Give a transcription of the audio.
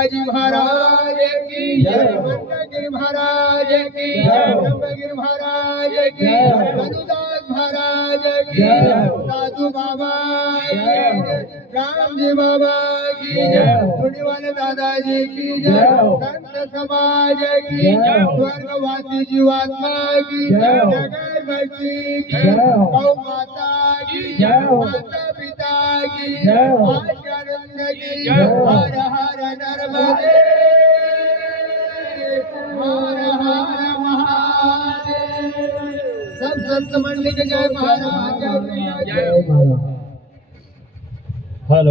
शिवाजी महाराज की जय, मंदगिरी महाराज की जय, ब्रह्मगिरी महाराज की जय, मनुदास महाराज की जय, साधु बाबा की जय, रामजी बाबा की जय, धुनी वाले दादाजी की जय, संत समाज की जय, स्वर्गवासी जीवात्मा की जय, नगर भक्ति की जय, गौ माता की जय, माता पिता की जय, आनंद की जय, हर हर नर्मदे, हर हर महादेव। सब संत मंडली के जय महाराज, जय महाराज। हेलो।